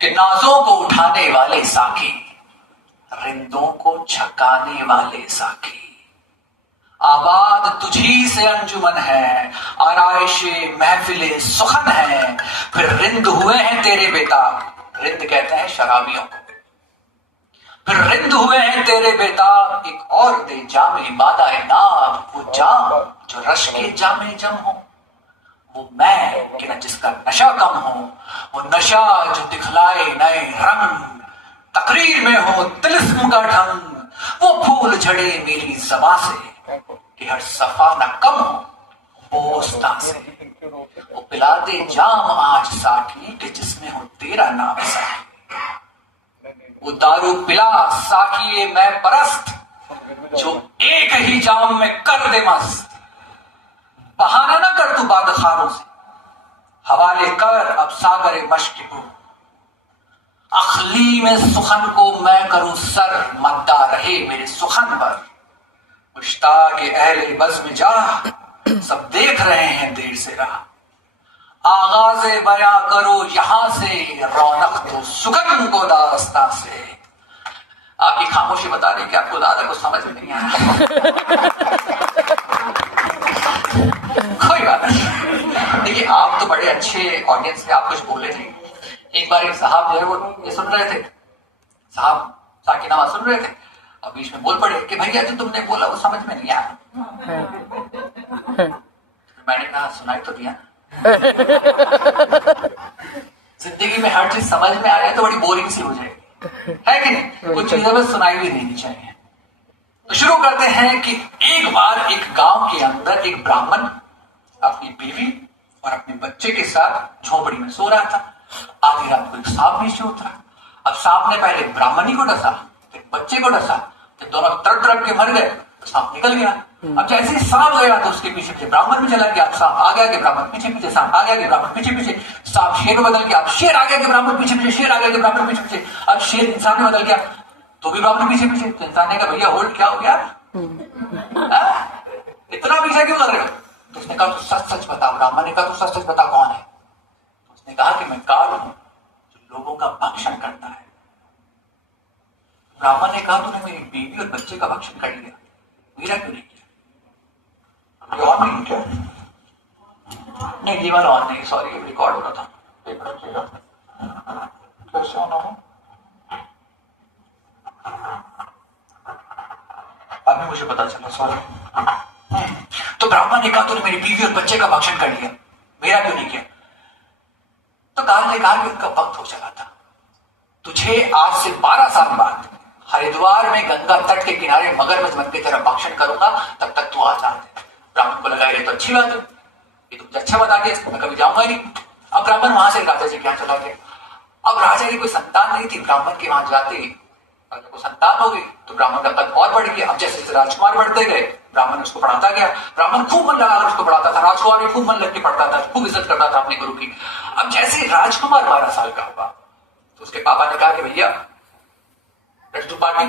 कि नाजों को उठाने वाले साकी, रिंदों को छकाने वाले साकी, आबाद तुझी से अंजुमन है, आराइशे महफिले सुखन है, फिर रिंद हुए हैं तेरे बेताब, रिंद कहते हैं शराबियों को, फिर रिंद हुए हैं तेरे बेताब, एक और दे जामे बादाए नाब, वो जाम जो रश के जामे जम हो, वो मैं कि न जिसका नशा कम हो, वो नशा जो दिखलाए नए रंग, तकरीर में हो तिलिस्म का ढंग, वो फूल झड़े मेरी ज़बां से कि हर सफा न कम हो पोस्ता से, वो पिला दे जाम आज साकी कि जिसमें हो तेरा नाम साकी, वो दारू पिला साकी मैं परस्त जो एक ही जाम में कर दे मस्त, बहाना ना कर तू बाद खारों से, हवाले कर अब सागरे मश्क को, अखली में सुखन को मैं करूं सर, मद्दा रहे मेरे सुखन पर, मुश्ताक अहले बज़्म जा सब देख रहे हैं देर से रहा, आगाज़ बयां करो यहां से, रौनक तो सुगन को दास्तां से। आपकी खामोशी बता रही कि आपको दादा को समझ में नहीं आया। कोई बात नहीं, देखिए आप तो बड़े अच्छे ऑडियंस थे, आप कुछ बोले नहीं। एक बार एक साहब जो है वो ये सुन रहे थे, साहब साकिनामा सुन रहे थे, अब बीच में बोल पड़े कि भैया जो तुमने बोला वो समझ में नहीं आया। मैंने कहा सुनाई तो दिया। जिंदगी में हर चीज समझ में आ जाए तो बड़ी बोरिंग सी हो जाएगी, है कि नहीं? कुछ चीजें बस सुनाई भी देनी चाहिए। तो शुरू करते हैं कि एक बार एक गांव के अंदर एक ब्राह्मण अपनी बीवी और अपने बच्चे के साथ झोपड़ी में सो रहा था। आधी रात को एक सांप नीचे उतरा। अब सांप ने पहले ब्राह्मणी को डसा, फिर बच्चे को डसा, फिर दोनों तड़प तड़प के मर गए तो सांप निकल गया। अब जैसे ही सांप गया तो उसके पीछे पीछे ब्राह्मण भी चला गया। सांप आ गया कि ब्राह्मण पीछे पीछे, सांप आ गया कि ब्राह्मण पीछे पीछे, सांप शेर में बदल गया, अब शेर आ गया कि ब्राह्मण पीछे पीछे, शेर आ गया कि ब्राह्मण पीछे पीछे, अब शेर इंसान में बदल गया तो भी ब्राह्मण पीछे पीछे। तो इंसान ने कहा भैया होल्ड क्या हो गया, इतना पीछे क्यों कर रहे हो? तो उसने कहा तू सच सच बता। ब्राह्मण ने कहा तू सच सच बता कौन है? तो उसने कहा कि मैं काल हूं जो लोगों का भक्षण करता है। ब्राह्मण ने कहा तूने मेरी बीवी और बच्चे का भक्षण कर लिया, मेरा क्यों नहीं किया? ऑन नहीं किया? नहीं ये वाला ऑन नहीं, सॉरी रिकॉर्ड हो रहा था। कैसे ऑन हो? अभी मुझे पता चला, सॉरी। तो ब्राह्मण ने कहा तूने मेरी बीवी और बच्चे का भक्षण कर लिया, मेरा क्यों नहीं किया? तो काल ने कहा कि उनका वक्त हो चला था। तुझे आज से 12 साल बाद हरिद्वार में गंगा तट के किनारे मगरमच्छ बन के तेरा भक्षण करूंगा, तब तक तू आजाद है। ब्राह्मण को लगा ये तो अच्छी बात है, ये तो मुझे अच्छा बता दिया, मैं कभी जाऊंगा नहीं। अब ब्राह्मण वहां से राजा जी के यहाँ चला गया। अब राजा की कोई संतान नहीं थी। ब्राह्मण के वहां जाते अगर कोई संतान हो गई तो ब्राह्मण का कद और बढ़ गया। अब जैसे जैसे राजकुमार बढ़ते गए ब्राह्मण उसको पढ़ाता गया। ब्राह्मण खूब मन लगा उसको पढ़ाता था, राजकुमार भी खूब मन लग के पढ़ता था, खूब इज्जत करता था अपने गुरु की। अब जैसे राजकुमार 12 साल का हुआ तो उसके पापा ने कहा कि भैया लेट्स डू पार्टी।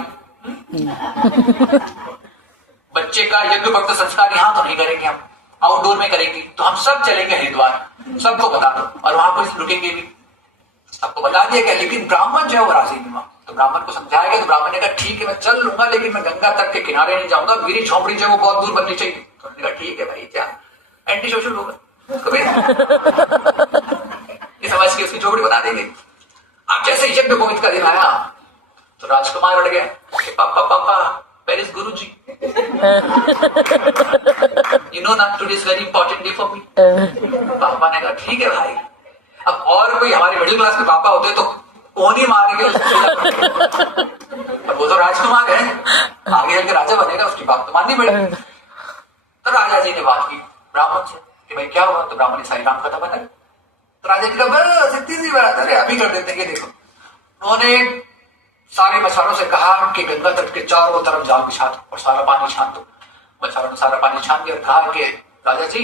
बच्चे का यज्ञ भक्त संस्कार यहाँ तो नहीं करेंगे, हम आउटडोर में करेंगे। तो हम सब चलेंगे हरिद्वार, सबको बता दो, और वहां पर रुकेंगे भी। सबको बता दिया गया, लेकिन ब्राह्मण जो है वो राजी नहीं हुआ। तो ब्राह्मण को समझाया गया, तो ब्राह्मण ने कहा ठीक है मैं चल लूंगा, लेकिन मैं गंगा तट के किनारे नहीं जाऊंगा, मेरी झोपड़ी जो है वो बहुत दूर बननी चाहिए। तो उन्होंने कहा ठीक है भाई, क्या एंटी सोशल होगा ये समझ के उसकी झोपड़ी बना देंगे। अब जैसे यज्ञ गोविंद का दिन आया तो राजकुमार उठ गया कि पापा पापा where is Guru ji, you know ना today is very important day for me. पापा ने कहा ठीक है भाई। अब और कोई हमारे मिडिल क्लास के पापा होते तो कोनी मार के वो तो राजकुमार है, आगे चल के राजा बनेगा, उसकी बात तो माननी पड़ेगी। तो राजा जी ने बात की ब्राह्मण से कि भाई क्या हुआ? तो ब्राह्मण ने सारी राम कथा बताई। तो राजा जी का बस इतनी सी बात है, अभी कर देते हैं। देखो उन्होंने सारे मछुआरों से कहा कि गंगा तट के चारों तरफ जाल बिछा दो और सारा पानी छान दो। मछुआरों ने सारा पानी छान दिया और कहा कि राजा जी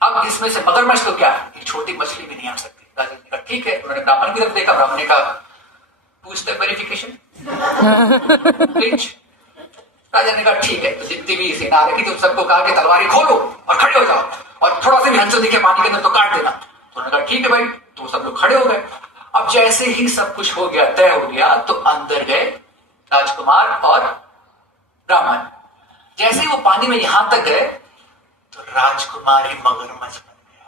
अब इसमें से मगरमच्छ तो क्या है, एक छोटी मछली भी नहीं आ सकती। राजा जी ने कहा ठीक है। उन्होंने ब्राह्मण की तरफ देखा, ब्राह्मण ने कहा टू स्टेप वेरिफिकेशन। राजा ने कहा ठीक है। तो जितनी भी सेना आ रही थी तो सबको कहा कि तलवारी खोलो और खड़े हो जाओ, और थोड़ा सा भी हलचल दिखे पानी के अंदर तो काट देना। तो उन्होंने कहा ठीक है भाई। तो सब लोग खड़े हो गए। अब जैसे ही सब कुछ हो गया, तय हो गया, तो अंदर गए राजकुमार और ब्राह्मण। जैसे ही वो पानी में यहां तक गए तो राजकुमार ही मगरमच्छ बन गया।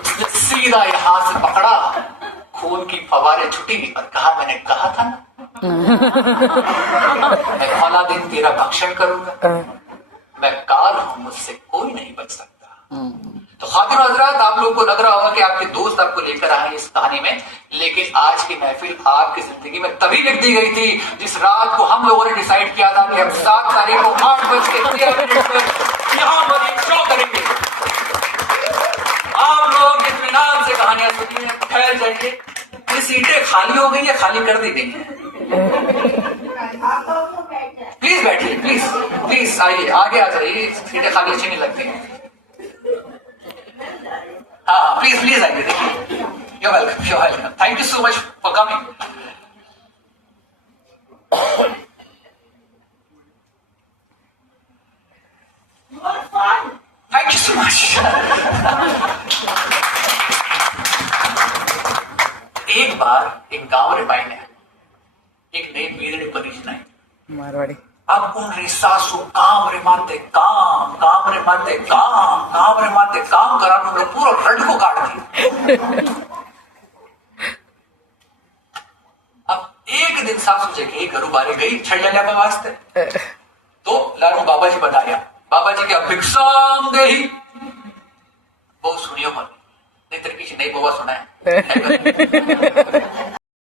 उसने सीधा यहां से पकड़ा, खून की फवारे छुटी और कहा, मैंने कहा था ना मैं फला दिन तेरा भक्षण करूंगा, मैं काल हूं, मुझसे कोई नहीं बच सकता। तो खातिन हजरात, आप लोगों को लग रहा होगा कि आपके दोस्त आपको लेकर आए इस कहानी में, लेकिन आज की महफिल आपकी जिंदगी में तभी लिख दी गई थी जिस रात को हम लोगों ने डिसाइड किया था कि हम 7 तारीख को 8:13 पर यहां पर एक शो करेंगे। आप लोग इत्मीनान से कहानियां सुनिए, ठहर जाइए। ये सीटें खाली हो गई या खाली कर दी गई है? प्लीज बैठिए, प्लीज प्लीज आइए, आगे आ जाइए, सीटें खाली अच्छी नहीं लगती। हाँ प्लीज प्लीज आइए, देखिए। You're welcome, you're welcome. Thank you so much for coming. Thank you so much. एक बार एक गांव रे भाई ने एक नई बीरणी परियोजना मारवाड़ी। अब उन रे सासू काम रे माते काम करा उन्होंने पूरा रड को काट दिया। अब एक दिन सासू जगह घरू बारे गई छड़िया वास्ते, तो लारू बाबा जी बताया, बाबा जी क्या भिक्षाम देही, वो सुनियो मत, नहीं तरह किसी नई बाबा सुना है।